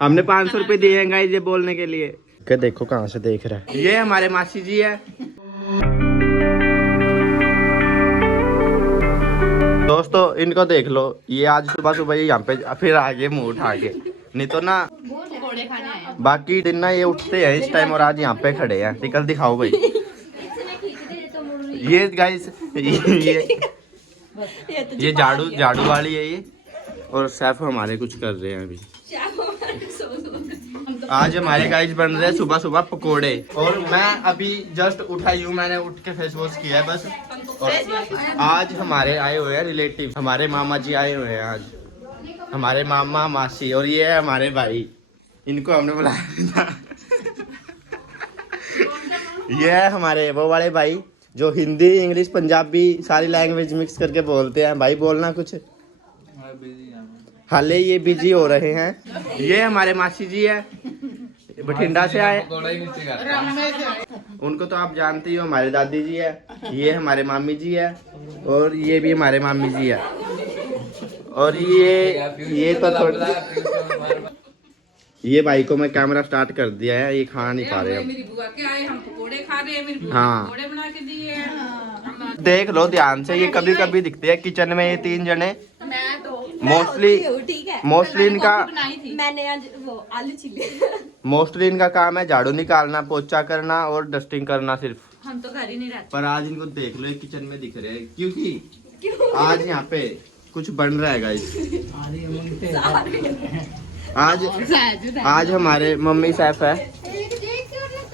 हमने 500 रुपए दिए हैं गाइस ये बोलने के लिए। क्या देखो कहाँ से देख रहा है। ये हमारे मासी जी है। दोस्तों इनको देख लो, ये आज सुबह सुबह ही यहाँ पे फिर आ गए मुंह उठा के, नहीं तो ना बाकी दिन ना ये उठते हैं इस टाइम और आज यहाँ पे खड़े हैं। निकल दिखाओ भाई। ये गाइस ये झाड़ू वाली है ये, और सैफ हमारे कुछ कर रहे हैं अभी। आज हमारे गाइस बन रहे हैं सुबह सुबह पकोड़े, और मैं अभी जस्ट उठा ही हूँ, मैंने उठ के फेस वॉश किया है बस। और आज हमारे आए हुए हैं रिलेटिव, हमारे मामा जी आए हुए हैं आज, हमारे मामा मासी, और ये है हमारे भाई, इनको हमने बुलाया था। ये है हमारे वो वाले भाई जो हिंदी इंग्लिश पंजाबी सारी लैंग्वेज मिक्स करके बोलते हैं। भाई बोलना कुछ। हाले ये बिजी हो रहे हैं। ये हमारे मासी जी है, बठिंडा से आए। उनको तो आप जानते ही हो, हमारे दादी जी है। ये हमारे मामी जी है, और ये भी हमारे मामी जी है। और ये तो थोड़ा, ये भाई को मैं कैमरा स्टार्ट कर दिया है, ये खा नहीं पा रहे। मेरी बुआ के आए, हम पकोड़े खा रहे हैं, मेरी बुआ पकोड़े बना के दिए हैं। देख लो ध्यान से, ये कभी कभी दिखते हैं किचन में ये तीन जने। मोस्टली इनका मैंने आज वो आलू चिल्ली। मोस्टली इनका काम है झाड़ू निकालना, पोछा करना और डस्टिंग करना सिर्फ। हम तो घर ही नहीं रहते। पर आज इनको देख लो, ये किचन में दिख रहे हैं क्योंकि आज यहाँ पे कुछ बन रहा है गाइस। आज हमारे मम्मी सैफ है,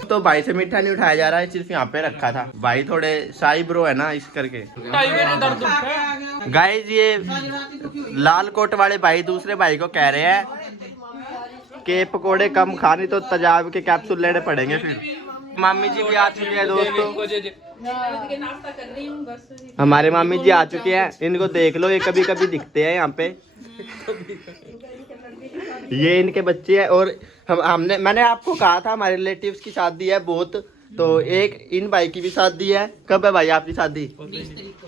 तो भाई से मीठा नहीं उठाया जा रहा है, सिर्फ यहाँ पे रखा था। भाई थोड़े शाही ब्रो है ना, इस करके। गाइस ये लाल कोट वाले भाई दूसरे भाई को कह रहे हैं कि पकोड़े कम खानी तो तेजाब के कैप्सूल लेने पड़ेंगे। फिर मामी जी भी आ चुके हैं दोस्तों, हमारे मामी जी आ चुके हैं। इनको देख लो, ये कभी कभी दिखते हैं यहाँ पे। ये इनके बच्चे हैं, और मैंने आपको कहा था हमारे रिलेटिव्स की शादी है बहुत, तो एक इन भाई की भी शादी है। कब है भाई आपकी शादी? 20 तारीख को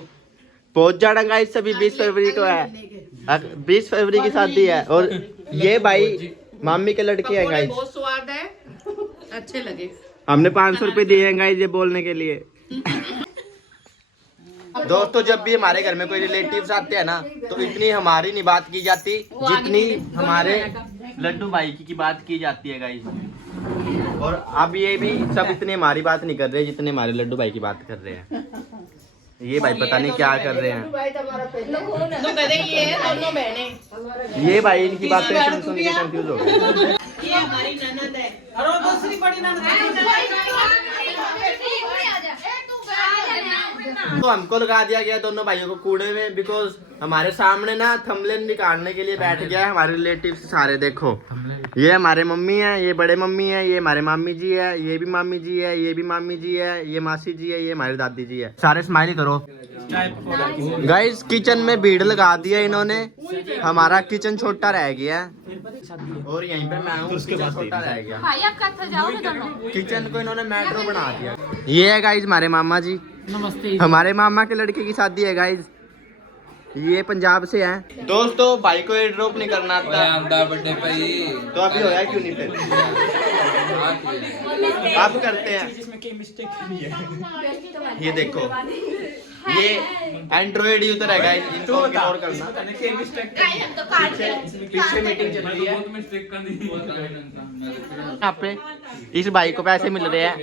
पहुंच जाना गाइस, सभी 20 फरवरी को है। 20 फरवरी की शादी है। और ये भाई मामी के लड़के हैं गाइस। बहुत स्वाद है, अच्छे लगे। हमने 500 रुपए दिए हैं गाइस ये बोलने के लिए। दोस्तों जब भी हमारे घर में कोई रिलेटिव्स आते हैं ना, तो इतनी हमारी नहीं बात की जाती जितनी हमारे लड्डू भाई की बात की जाती है गाइस। और अब ये भी सब इतने हमारी बात नहीं कर रहे जितने हमारे लड्डू भाई की बात कर रहे हैं। ये भाई पता नहीं क्या कर रहे हैं। ये भाई इनकी बातें सुन के कंफ्यूज हो गए। ये हमारी ननद है, और वो दूसरी बड़ी ननद तो हमको लगा दिया गया दोनों भाइयों को कूड़े में, बिकॉज हमारे सामने ना थंबनेल निकालने के लिए बैठ गया है हमारे रिलेटिव सारे। देखो ये हमारे मम्मी है, ये बड़े मम्मी है, ये हमारे मामी जी है, ये भी मामी जी है, ये भी मामी जी है, ये मासी जी है, ये हमारी दादी जी है। सारे स्माइल करो गाइस। किचन में भीड़ लगा दिया इन्होंने, हमारा किचन छोटा रह गया और यहीं पे मैं हूँ, छोटा रह गया। किचन को इन्होंने मेट्रो बना दिया। ये है गाइस हमारे मामा जी, नमस्ते। हमारे मामा के लड़के की शादी है गाइस, ये पंजाब से हैं। दोस्तों भाई को एयर ड्रॉप नहीं करना आता बर्थडे भाई, तो अभी होया क्यों नहीं फिर? आप करते हैं। ये देखो ये एंड्रॉइड यूजर है गाइस, इनको इग्नोर करना। पीछे मीटिंग चल रही है यहाँ पे। इस भाई को पैसे मिल रहे हैं,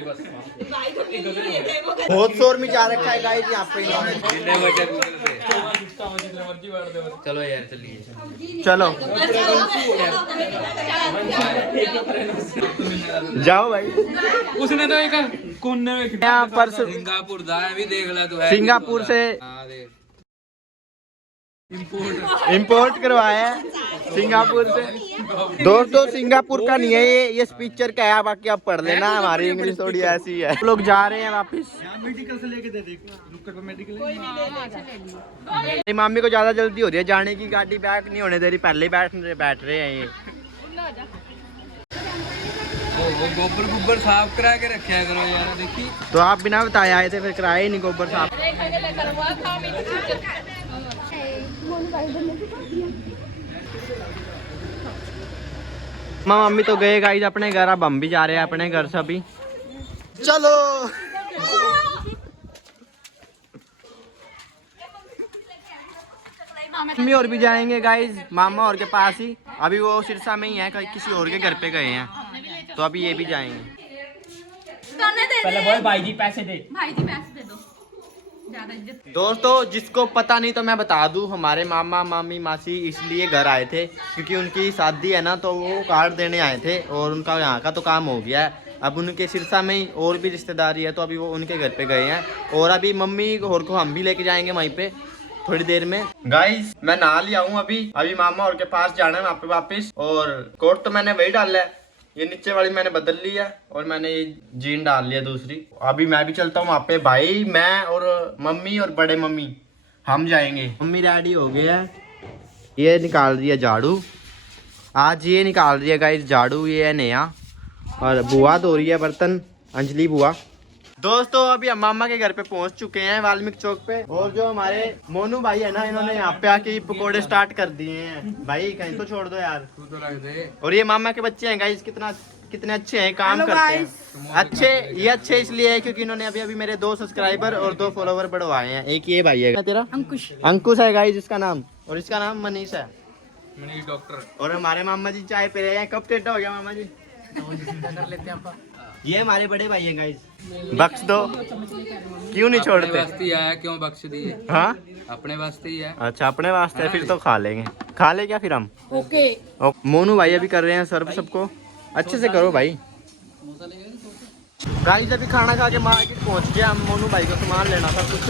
बहुत शोर मचा रखा है गाइस यहाँ पे इन्होंने। चलो यार चलिए, चलो जाओ भाई। उसने तो एक कोने में यहाँ पर सिंगापुर दा भी देख ला तू है, सिंगापुर से इंपोर्ट करवाया है सिंगापुर से। दोस्तों सिंगापुर का नहीं है ये स्पीचर का है, बाकी आप पढ़ लेना, हमारी इंग्लिश थोड़ी ऐसी है। लोग जा रहे हैं वापस। मेडिकल से लेके दे दे, मेरी मामी को ज्यादा जल्दी हो रही है जाने की, गाड़ी बैक नहीं होने दे रही, पहले ही बैठ रहे हैं ये। गोबर साफ करा के रखा करो यार, देखी तो आप बिना बताए आए थे, फिर कराए ही नहीं गोबर साफ। मम्मी तो गए गाइस अपने घर, अब हम भी जा रहे हैं अपने घर से अभी। चलो मम्मी और भी जाएंगे गाइस मामा और के पास ही। अभी वो सिरसा में ही है, कहीं किसी और के घर पे गए हैं, तो अभी ये भी जाएंगे। पहले बोल भाई जी पैसे दे। भाई जी पैसे दे दो, ज्यादा इज्जत। दोस्तों जिसको पता नहीं तो मैं बता दूं, हमारे मामा मामी मासी इसलिए घर आए थे क्योंकि उनकी शादी है ना, तो वो कार्ड देने आए थे और उनका यहाँ का तो काम हो गया है। अब उनके सिरसा में ही और भी रिश्तेदारी है, तो अभी वो उनके घर पे गए हैं और अभी मम्मी और को हम भी लेके जाएंगे वहीं पे थोड़ी देर में। गाइस मैं नहा लिया हूँ अभी मामा और के पास जाना है वहाँ पे वापिस। और कोट तो मैंने वही डाला है, ये नीचे वाली मैंने बदल ली है और मैंने ये जीन डाल लिया दूसरी। अभी मैं भी चलता हूँ वहाँ पे, भाई मैं और मम्मी और बड़े मम्मी हम जाएंगे। मम्मी रेडी हो गए हैं, ये निकाल रही है झाड़ू, आज ये निकाल रही है गाइस झाड़ू, ये है नया। और बुआ धो रही है बर्तन, अंजलि बुआ। दोस्तों अभी हम मामा के घर पे पहुंच चुके हैं वाल्मीकि चौक पे, और जो हमारे मोनू भाई है ना, इन्होंने यहाँ पे आके पकोड़े स्टार्ट कर दिए हैं। भाई कहीं तो छोड़ दो यार। और ये मामा के बच्चे हैं गाइस, कितने अच्छे हैं, काम करते हैं अच्छे। ये अच्छे इसलिए है क्योंकि इन्होंने अभी मेरे 2 सब्सक्राइबर और 2 फॉलोवर बढ़वाए हैं। एक ये भाई है तेरा अंकुश है गाइस इसका नाम, और इसका नाम मनीष है, मनीष डॉक्टर। और हमारे मामा जी चाय पी रहे हैं। कब टेढ़ा हो गया मामा जी? कर लेते हैं आप। ये हमारे बड़े भाई हैं गाइस, बख्श दो, क्यों नहीं छोड़ते? वास्ते ही आया, क्यों बख्श दिए? हाँ अपने वास्ते ही है। अच्छा अपने वास्ते, फिर तो खा लेंगे, खा ले क्या फिर हम। ओके मोनू भाई अभी कर रहे हैं सर्व, सबको अच्छे से करो भाई। गाइस अभी खाना खा के मार्केट पहुंच गया हम, मोनू भाई को सामान लेना था कुछ।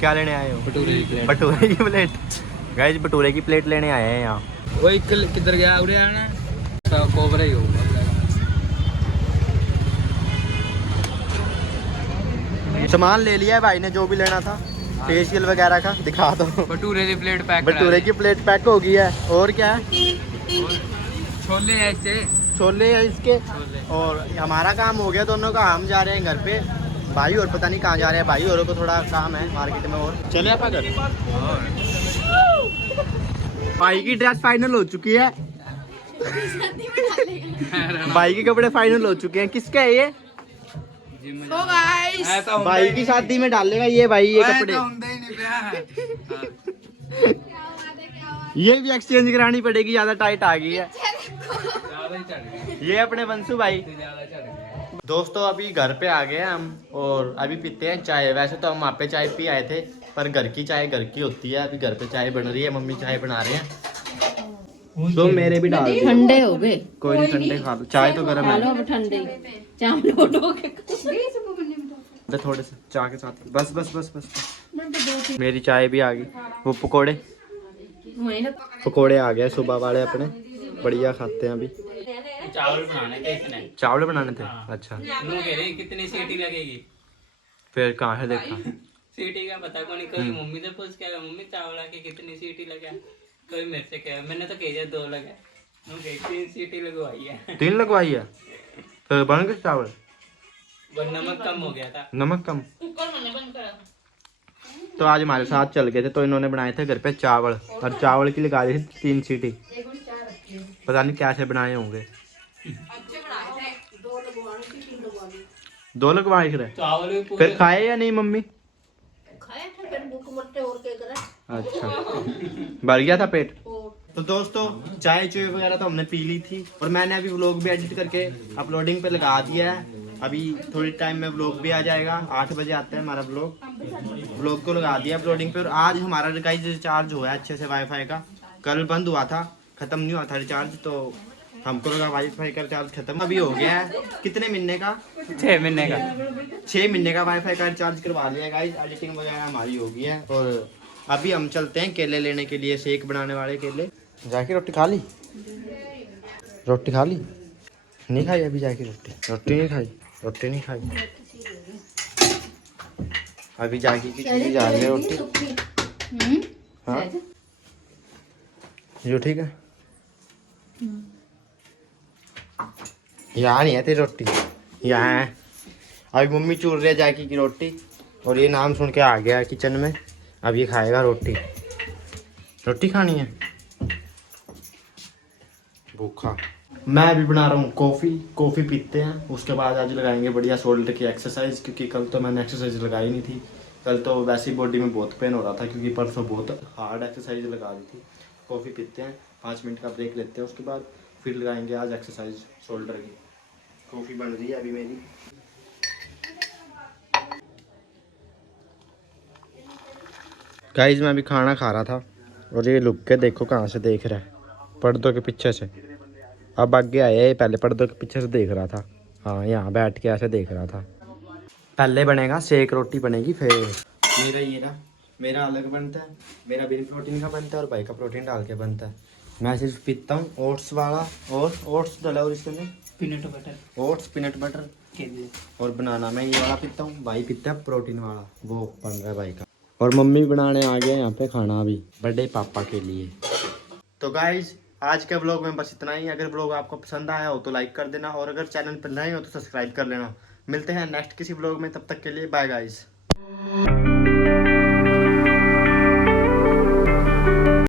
क्या लेने आए हो? भटूरे की प्लेट। भटूरे की प्लेट गाइस, भटूरे की प्लेट लेने आए हैं यहाँ। वही किधर गया? उड़े आना कोबरा ही होगा। सामान ले लिया है भाई ने, जो भी लेना था, फेशियल वगैरह का। दिखा दो, भटूरे की प्लेट पैक। भटूरे की प्लेट पैक हो गई है। और क्या है? छोले है इससे, छोले है इसके। और हमारा काम हो गया दोनों का, हम जा रहे हैं घर पे। भाई और पता नहीं कहाँ जा रहे हैं, भाई और को थोड़ा काम है मार्केट में। और चले आप घर। भाई की ड्रेस फाइनल हो चुकी है, भाई के कपड़े फाइनल हो चुके हैं। किसका है ये? भाई की शादी में डालेगा ये भाई ये कपड़े। ये भी एक्सचेंज करानी पड़ेगी, ज्यादा टाइट आ गई है। ये अपने बंसू भाई। दोस्तों अभी घर पे आ गए हम और अभी पीते हैं चाय। वैसे तो हम वहाँ पे चाय पी आए थे, पर घर की चाय घर की होती है। अभी घर पे चाय बन रही है, मम्मी चाय बना रहे हैं, तो मेरे भी डाल दिए। ठंडे हो गए, कोई नहीं, ठंडे खा लो, चाय तो गर्म है। अब ठंडे चावल लोटो के थोड़े से चाय के साथ, बस बस बस बस। मेरी चाय भी आ गई। वो पकोड़े आ गए सुबह वाले अपने, बढ़िया खाते हैं अभी। चावल बनाने थे इसने। चावल बनाने थे? अच्छा। नू कह रही कितनी सीटी लगेगी? फिर कहाँ से देखा? सीटी का पता को नहीं। कोई मम्मी से पूछ के मम्मी चावल की कितनी सीटी लगा, कोई मेरे से कहा, मैंने तो कह 2 लगा। नू कह 3 सीटी लगवाई है। 3 लगवाई है? फिर बन गए चावल? वो नमक कम हो गया था। नमक कम? तो आज हमारे साथ चल गए थे, तो इन्होंने बनाए थे घर पे चावल, और चावल की लगा दी थी 3 सीटी। पता नहीं कैसे बनाए होंगे। 2 लगवाए थे। चावल भी फिर खाए या नहीं मम्मी? अच्छा, भर गया था पेट। तो दोस्तों चाय वगैरह तो हमने पी ली थी, और मैंने अभी व्लॉग भी एडिट करके अपलोडिंग पे लगा दिया है। अभी थोड़ी टाइम में व्लॉग भी आ जाएगा, 8 बजे आता है हमारा व्लॉग को लगा दिया अपलोडिंग पे। और आज हमारा गाइस रिचार्ज हुआ है अच्छे से वाईफाई का। कल बंद हुआ था, खत्म नहीं हुआ था रिचार्ज, तो हमको लगा वाईफाई का रिचार्ज खत्म। अभी हो गया है कितने महीने का? 6 महीने का। 6 महीने का वाईफाई का रिचार्ज करवा लिया गाइस। एडिटिंग वगैरह हमारी हो गई है, और अभी हम चलते हैं केले लेने के लिए, शेक बनाने वाले केले। जाके रोटी खा ली? रोटी खा ली? नहीं खाई अभी जाके रोटी? रोटी नहीं खाई? रोटी नहीं खाई अभी जाके की चीज़ जा रही है रोटी। हाँ जो ठीक है, यहाँ नहीं है तेरी रोटी, यहाँ है। अभी मम्मी चूर रही है जाकी की रोटी, और ये नाम सुन के आ गया किचन में। अब ये खाएगा रोटी। रोटी खानी है? भूखा। मैं अभी बना रहा हूँ कॉफ़ी पीते हैं, उसके बाद आज लगाएंगे बढ़िया शोल्डर की एक्सरसाइज, क्योंकि कल तो मैंने एक्सरसाइज लगाई नहीं थी। कल तो वैसे ही बॉडी में बहुत पेन हो रहा था, क्योंकि परसों बहुत हार्ड एक्सरसाइज लगा दी थी। कॉफ़ी पीते हैं, 5 मिनट का ब्रेक लेते हैं, उसके बाद फिर लगाएंगे आज एक्सरसाइज शोल्डर की। कॉफ़ी बन रही है अभी मेरी। गाइस मैं अभी खाना खा रहा था और ये लुक के देखो कहाँ से देख रहा है, पर्दों के पीछे से। अब आगे आया है, पहले पर्दों के पीछे से देख रहा था। हाँ यहाँ बैठ के ऐसे देख रहा था। पहले बनेगा सेक रोटी बनेगी, फिर मेरा ये रहा, मेरा अलग बनता है, मेरा बिन प्रोटीन का बनता है और भाई का प्रोटीन डाल के बनता है। मैं सिर्फ पीता हूँ ओट्स वाला, और ओट्स डाला और इसके अंदर peanut butter oats peanut butter के लिए। और बनाना मैं ये वाला पीता हूँ, भाई पीता है प्रोटीन वाला, वो बन रहा है भाई का। और मम्मी बनाने आ गए यहाँ पे खाना अभी बड़े पापा के लिए। तो गाइज आज के व्लॉग में बस इतना ही। अगर व्लॉग आपको पसंद आया हो तो लाइक कर देना, और अगर चैनल पर नए हो तो सब्सक्राइब कर लेना। मिलते हैं नेक्स्ट किसी व्लॉग में, तब तक के लिए बाय गाइज।